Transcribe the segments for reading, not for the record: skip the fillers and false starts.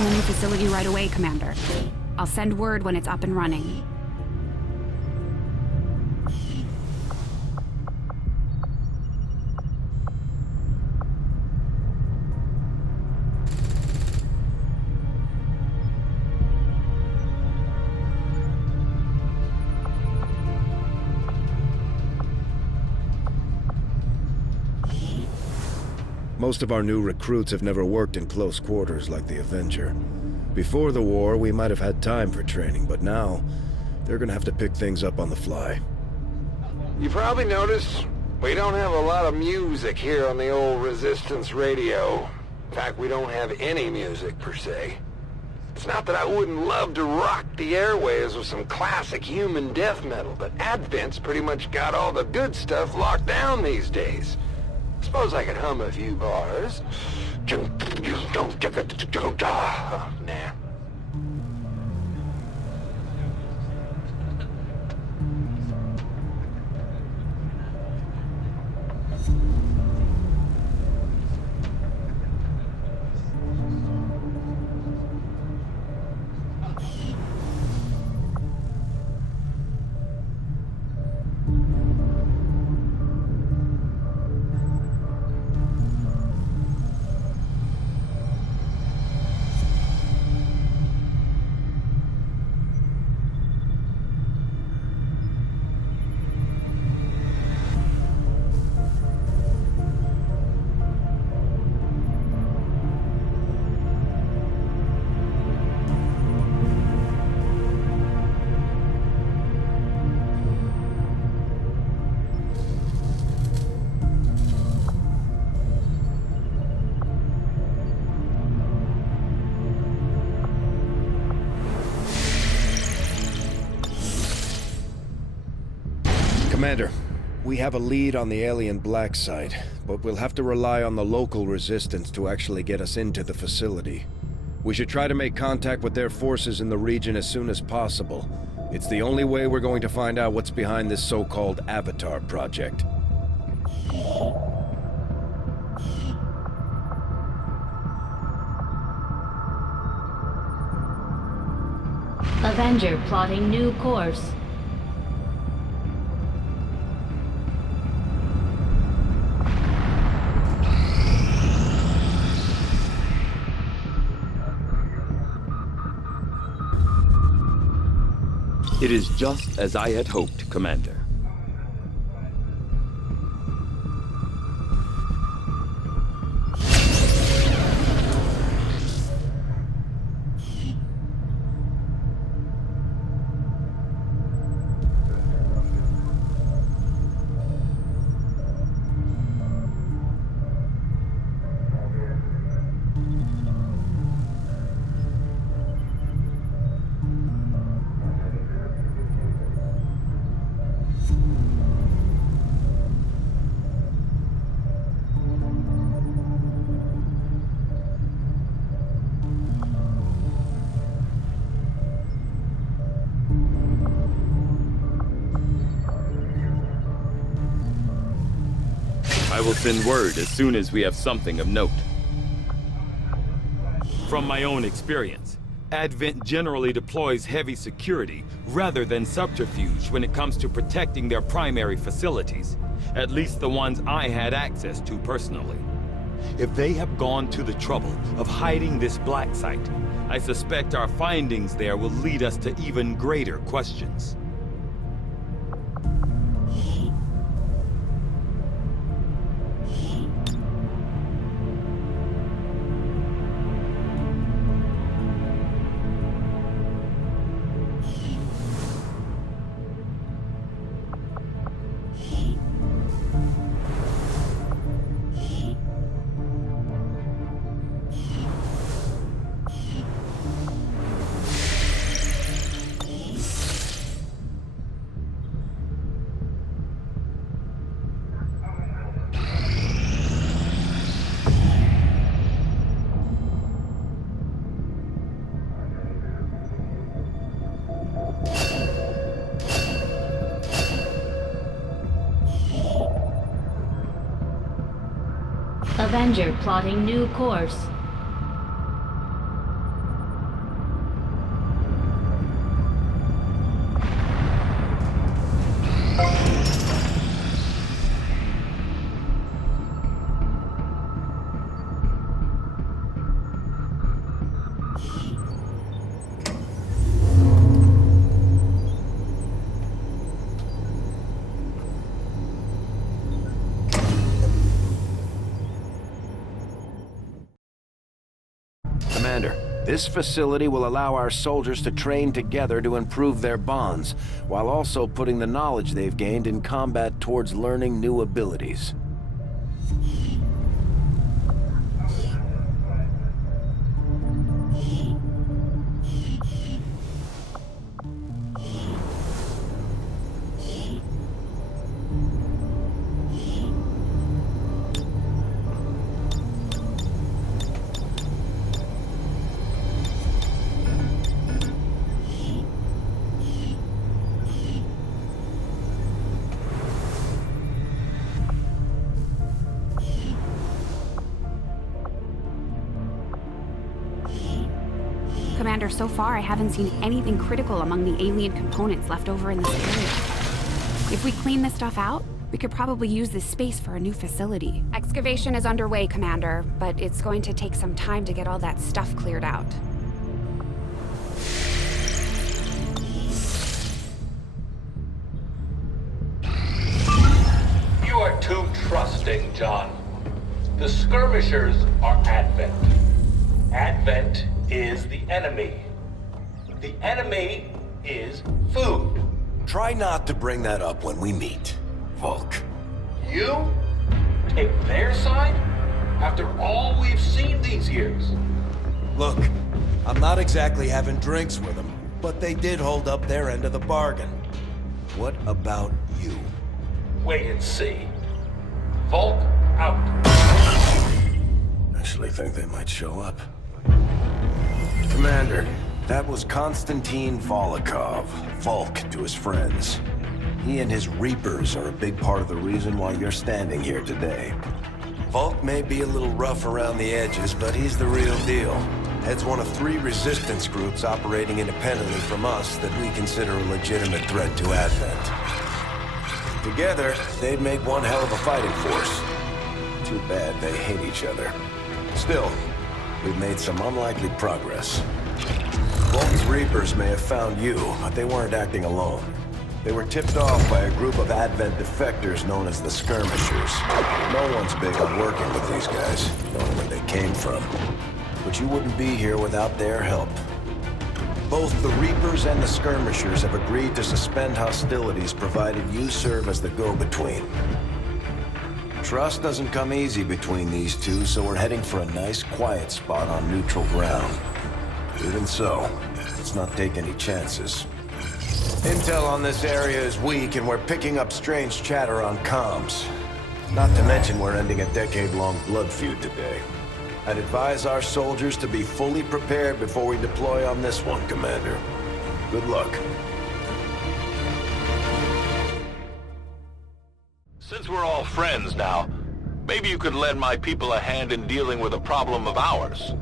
on the new facility right away, Commander. I'll send word when it's up and running. Most of our new recruits have never worked in close quarters like the Avenger. Before the war, we might have had time for training, but now, they're gonna have to pick things up on the fly. You probably noticed we don't have a lot of music here on the old Resistance radio. In fact, we don't have any music, per se. It's not that I wouldn't love to rock the airwaves with some classic human death metal, but Advent's pretty much got all the good stuff locked down these days. Suppose I could hum a few bars. Nah. Commander, we have a lead on the alien black site, but we'll have to rely on the local resistance to actually get us into the facility. We should try to make contact with their forces in the region as soon as possible. It's the only way we're going to find out what's behind this so-called Avatar project. Avenger plotting new course. It is just as I had hoped, Commander. I will send word as soon as we have something of note. From my own experience, Advent generally deploys heavy security rather than subterfuge when it comes to protecting their primary facilities, at least the ones I had access to personally. If they have gone to the trouble of hiding this black site, I suspect our findings there will lead us to even greater questions. Avenger plotting new course. Commander, this facility will allow our soldiers to train together to improve their bonds, while also putting the knowledge they've gained in combat towards learning new abilities. Commander, so far I haven't seen anything critical among the alien components left over in this area. If we clean this stuff out, we could probably use this space for a new facility. Excavation is underway, Commander, but it's going to take some time to get all that stuff cleared out. You are too trusting, John. The skirmishers are Advent. Advent is the enemy. The enemy is food. Try not to bring that up when we meet, Volk. You take their side after all we've seen these years. Look, I'm not exactly having drinks with them, but they did hold up their end of the bargain. What about you? Wait and see. Volk out. Actually think they might show up. Commander, that was Konstantin Volokov, Volk to his friends. He and his Reapers are a big part of the reason why you're standing here today. Volk may be a little rough around the edges, but he's the real deal. Heads one of 3 resistance groups operating independently from us that we consider a legitimate threat to Advent. Together, they'd make one hell of a fighting force. Too bad they hate each other. Still, we've made some unlikely progress. Volk's Reapers may have found you, but they weren't acting alone. They were tipped off by a group of Advent defectors known as the Skirmishers. No one's big on working with these guys, knowing where they came from. But you wouldn't be here without their help. Both the Reapers and the Skirmishers have agreed to suspend hostilities provided you serve as the go-between. Trust doesn't come easy between these two, so we're heading for a nice, quiet spot on neutral ground. Even so, let's not take any chances. Intel on this area is weak, and we're picking up strange chatter on comms. Not to mention we're ending a decade-long blood feud today. I'd advise our soldiers to be fully prepared before we deploy on this one, Commander. Good luck. Since we're all friends now, maybe you could lend my people a hand in dealing with a problem of ours.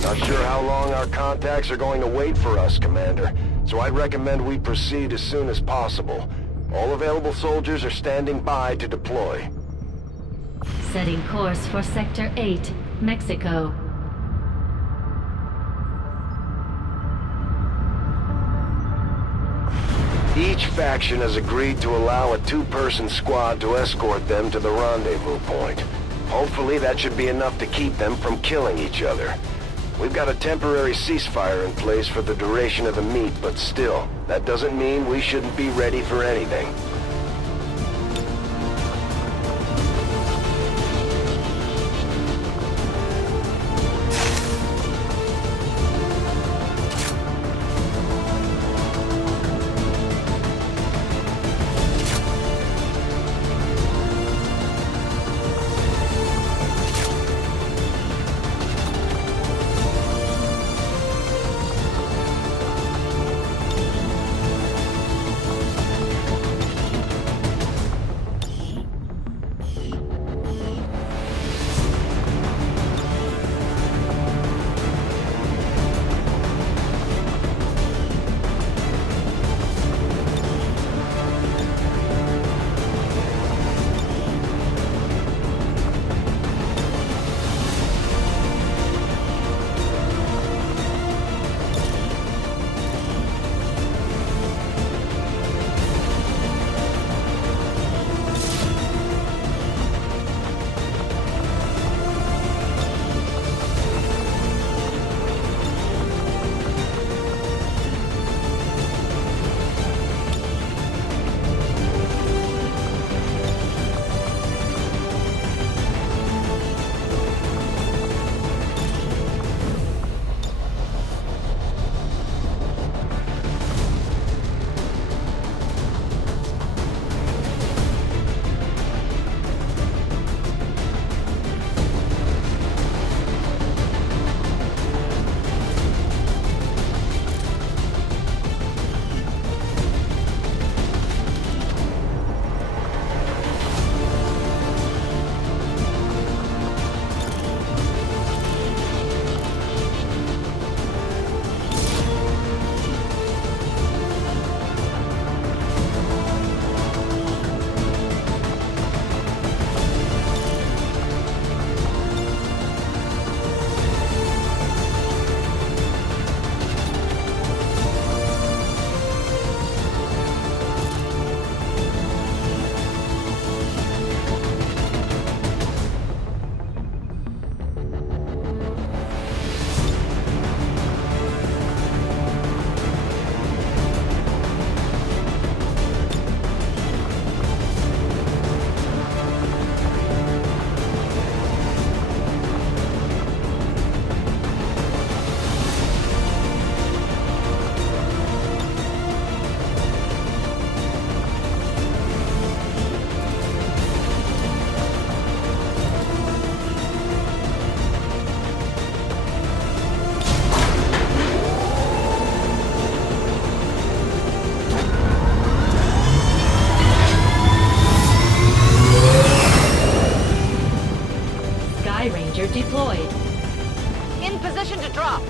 Not sure how long our contacts are going to wait for us, Commander, so I'd recommend we proceed as soon as possible. All available soldiers are standing by to deploy. Setting course for Sector 8, Mexico. Each faction has agreed to allow a 2-person squad to escort them to the rendezvous point. Hopefully that should be enough to keep them from killing each other. We've got a temporary ceasefire in place for the duration of the meet, but still, that doesn't mean we shouldn't be ready for anything. Sector deployed. In position to drop.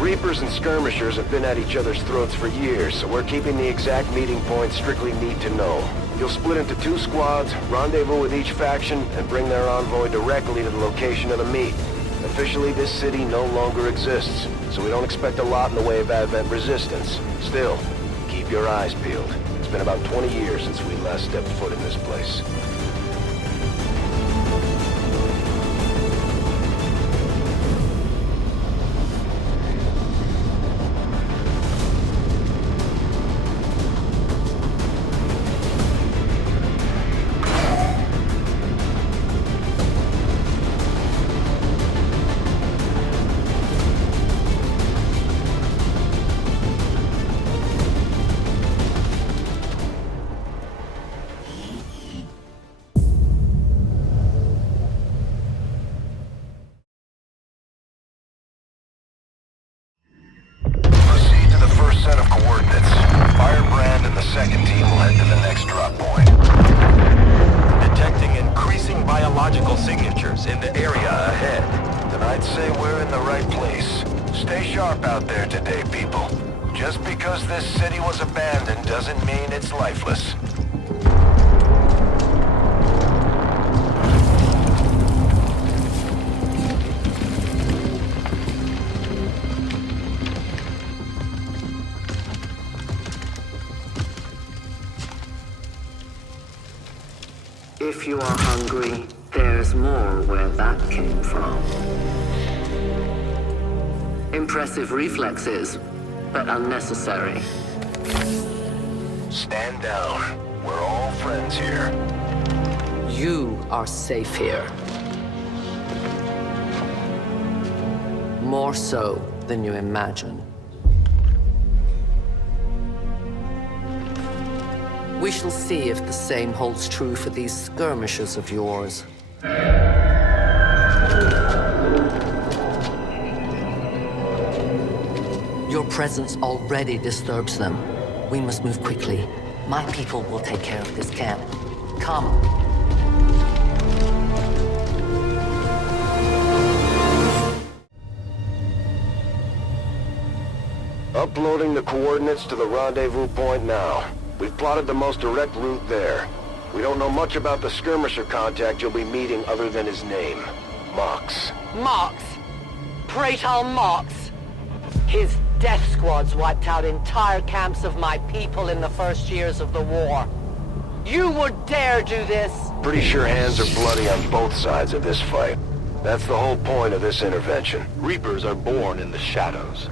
Reapers and skirmishers have been at each other's throats for years, so we're keeping the exact meeting point strictly need to know. You'll split into 2 squads, rendezvous with each faction, and bring their envoy directly to the location of the meet. Officially, this city no longer exists, so we don't expect a lot in the way of Advent resistance. Still, keep your eyes peeled. It's been about 20 years since we last stepped foot in this place. Second team will head to the next drop point. Detecting increasing biological signatures in the area ahead. Then I'd say we're in the right place. Stay sharp out there today, people. Just because this city was abandoned doesn't mean it's lifeless. If you are hungry, there's more where that came from. Impressive reflexes, but unnecessary. Stand down. We're all friends here. You are safe here. More so than you imagine. We shall see if the same holds true for these skirmishers of yours. Your presence already disturbs them. We must move quickly. My people will take care of this camp. Come. Uploading the coordinates to the rendezvous point now. We've plotted the most direct route there. We don't know much about the skirmisher contact you'll be meeting other than his name. Mox. Mox? Praetor Mox? His death squads wiped out entire camps of my people in the first years of the war. You would dare do this? Pretty sure hands are bloody on both sides of this fight. That's the whole point of this intervention. Reapers are born in the shadows,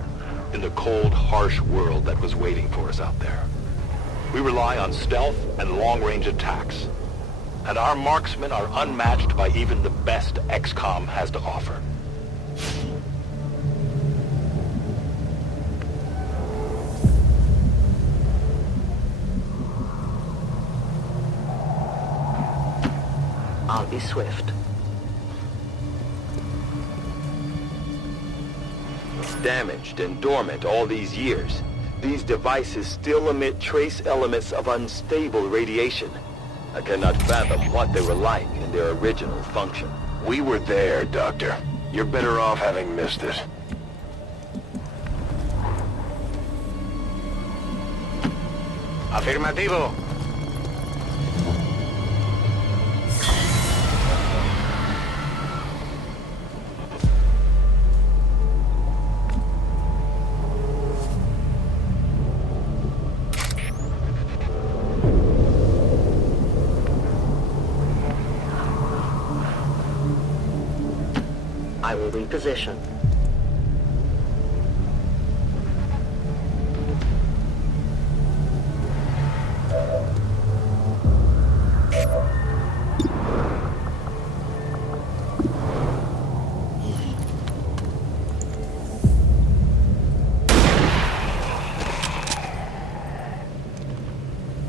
in the cold, harsh world that was waiting for us out there. We rely on stealth and long-range attacks. And our marksmen are unmatched by even the best Xcom has to offer. I'll be swift. It's damaged and dormant all these years. These devices still emit trace elements of unstable radiation. I cannot fathom what they were like in their original function. We were there, Doctor. You're better off having missed it. Afirmativo. I will reposition.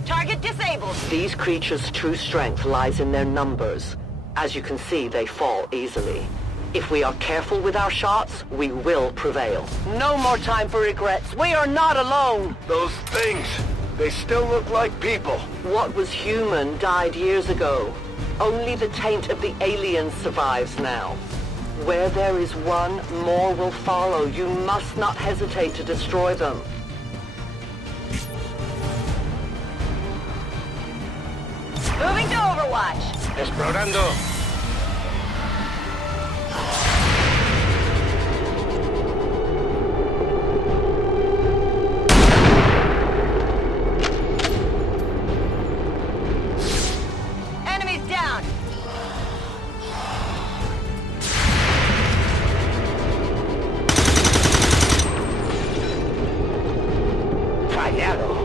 Target disabled. These creatures' true strength lies in their numbers. As you can see, they fall easily. If we are careful with our shots, we will prevail. No more time for regrets. We are not alone. Those things, they still look like people. What was human died years ago. Only the taint of the aliens survives now. Where there is one, more will follow. You must not hesitate to destroy them. Moving to Overwatch. Explorando. Enemies down. Fallado.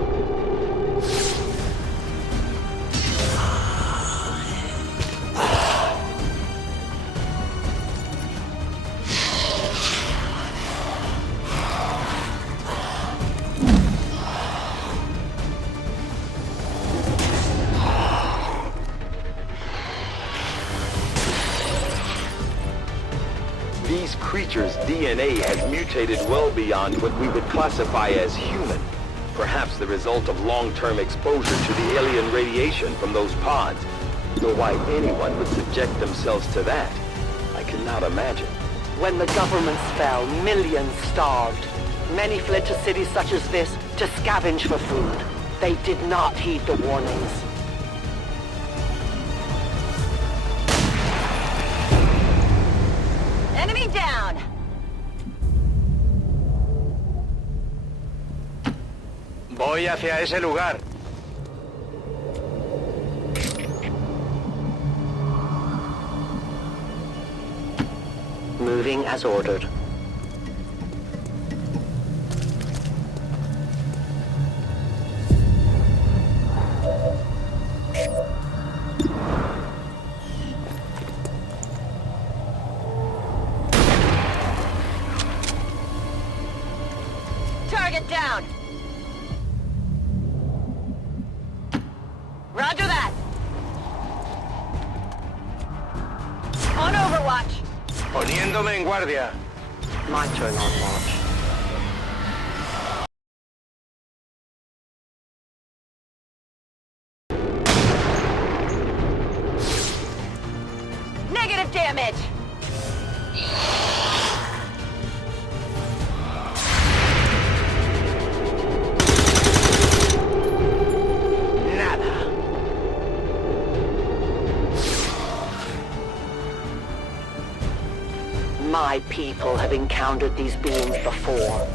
These creatures' DNA has mutated well beyond what we would classify as human. Perhaps the result of long-term exposure to the alien radiation from those pods. Though why anyone would subject themselves to that, I cannot imagine. When the governments fell, millions starved. Many fled to cities such as this to scavenge for food. They did not heed the warnings. Enemy down. Voy hacia ese lugar. Moving as ordered. Target down. Roger that. On Overwatch. Poniéndome en guardia. My turn on watch. Negative damage. Nada. My people have encountered these beings before.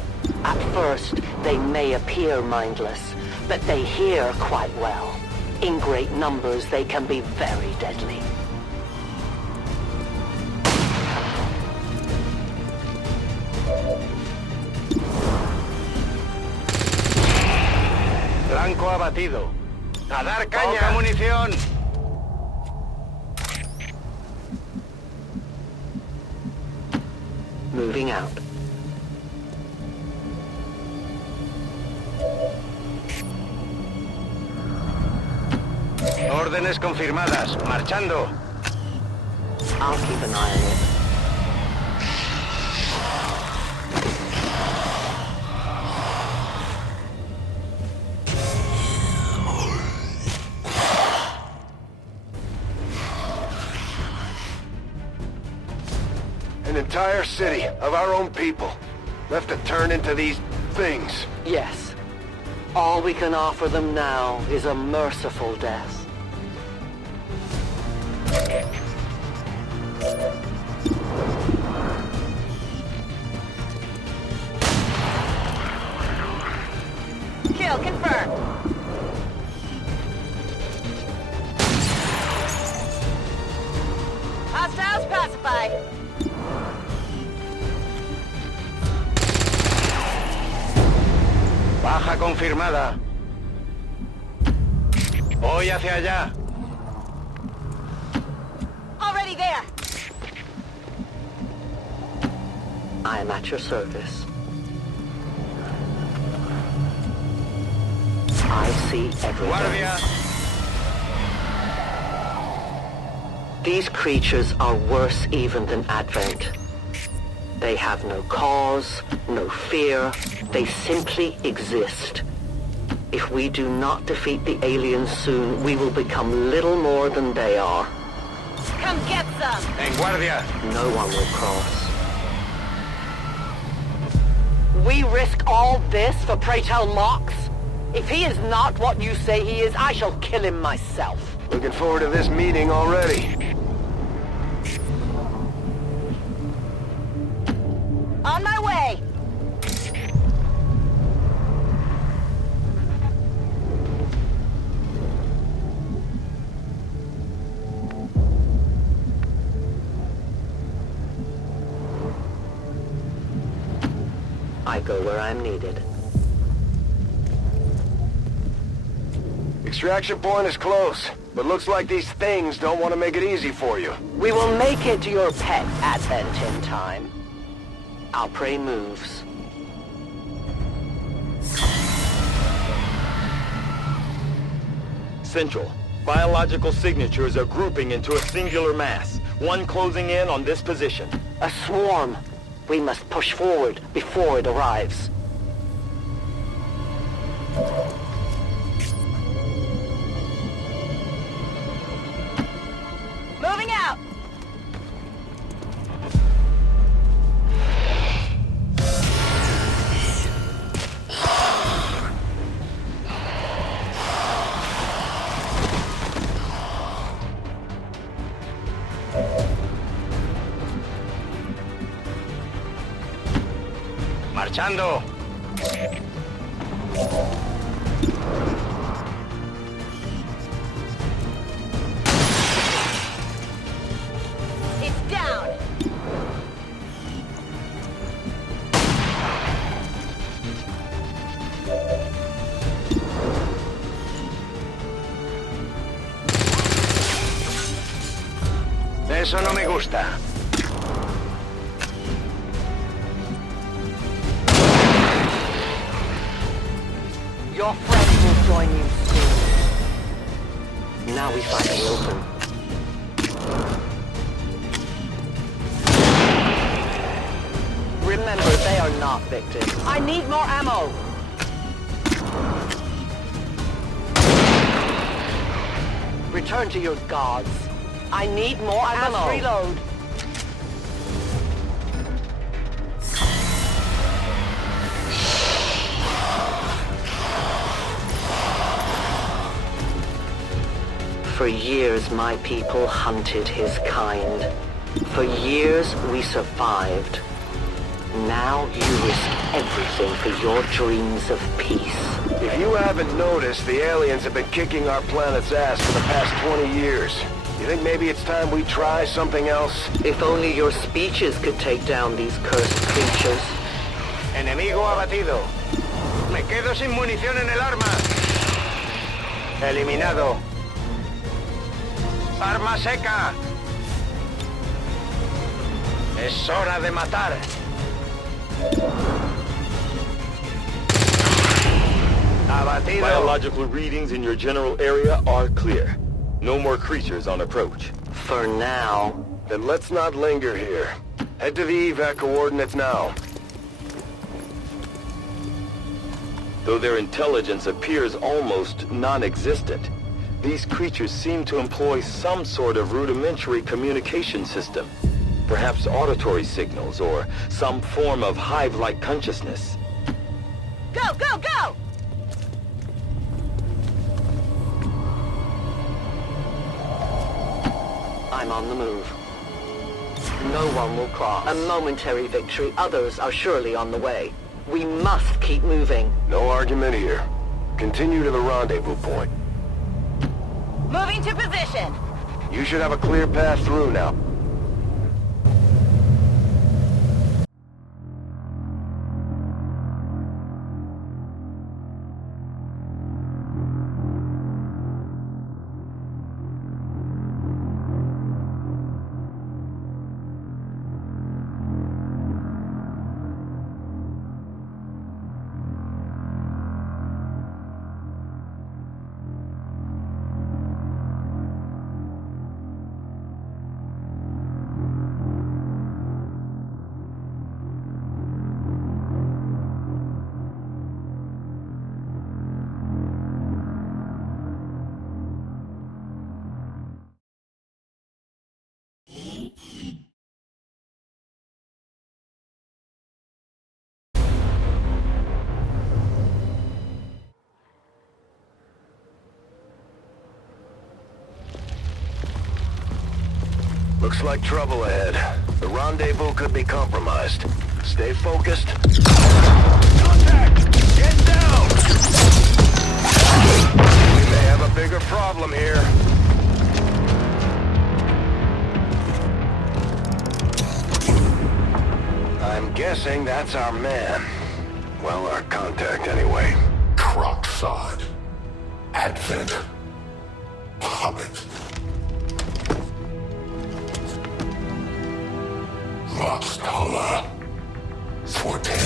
At first, they may appear mindless, but they hear quite well. In great numbers, they can be very deadly. Blanco abatido. A dar caña. Poca munición. Moving out. Órdenes confirmadas. Marchando. I'll keep an eye on it. entire city of our own people, left to turn into these things. Yes. All we can offer them now is a merciful death. Kill confirmed. Hostiles pacified. Baja confirmada. Voy hacia allá. Already there. I am at your service. I see everything. Guardia. These creatures are worse even than Advent. They have no cause, no fear. They simply exist. If we do not defeat the aliens soon, we will become little more than they are. Come get some. En guardia. No one will cross. We risk all this for pray tell Mox? If he is not what you say he is, I shall kill him myself. Looking forward to this meeting already. On my way. I go where I'm needed. Extraction point is close, but looks like these things don't want to make it easy for you. We will make it to your pet Advent in time. Our prey moves. Central. Biological signatures are grouping into a singular mass, one closing in on this position. A swarm. We must push forward before it arrives. Moving out. Marchando. It's down. Eso no me gusta. Your friends will join you soon. Now we fight the open. Remember, they are not victims. I need more ammo! Return to your gods. I need more ammo. I must reload. For years, my people hunted his kind. For years, we survived. Now you risk everything for your dreams of peace. If you haven't noticed, the aliens have been kicking our planet's ass for the past 20 years. You think maybe it's time we try something else? If only your speeches could take down these cursed creatures. Enemigo abatido. Me quedo sin munición en el arma. Eliminado. Arma seca. Es hora de matar. Abatido. Biological readings in your general area are clear. No more creatures on approach. For now. Then let's not linger here. Head to the evac coordinates now. Though their intelligence appears almost non-existent, these creatures seem to employ some sort of rudimentary communication system. Perhaps auditory signals or some form of hive-like consciousness. Go, go, go! I'm on the move. No one will cross. A momentary victory. Others are surely on the way. We must keep moving. No argument here. Continue to the rendezvous point. Moving to position. You should have a clear path through now. Looks like trouble ahead. The rendezvous could be compromised. Stay focused. Contact! Get down! We may have a bigger problem here. I'm guessing that's our man. Well, our contact anyway. Crocksod. Advent. Hobbit. Roxtala. 410.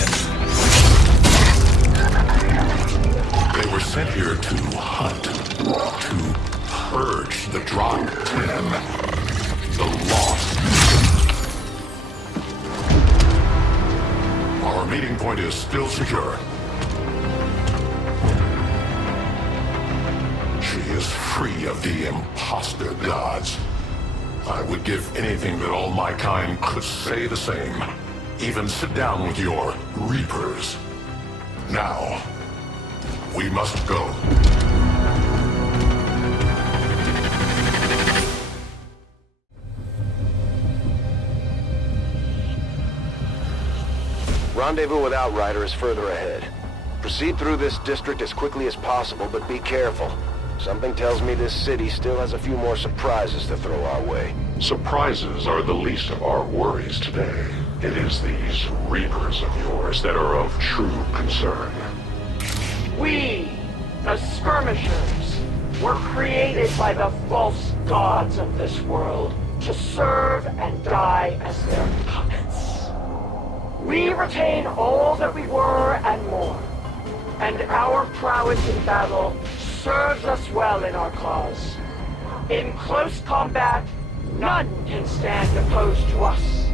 They were sent here to hunt. To purge the Drop 10. The Lost. Our meeting point is still secure. She is free of the imposter gods. I would give anything that all my kind could say the same. Even sit down with your Reapers. Now, we must go. Rendezvous with Outrider is further ahead. Proceed through this district as quickly as possible, but be careful. Something tells me this city still has a few more surprises to throw our way. Surprises are the least of our worries today. It is these Reapers of yours that are of true concern. We, the skirmishers, were created by the false gods of this world to serve and die as their puppets. We retain all that we were and more, and our prowess in battle serves us well in our cause. In close combat, none can stand opposed to us.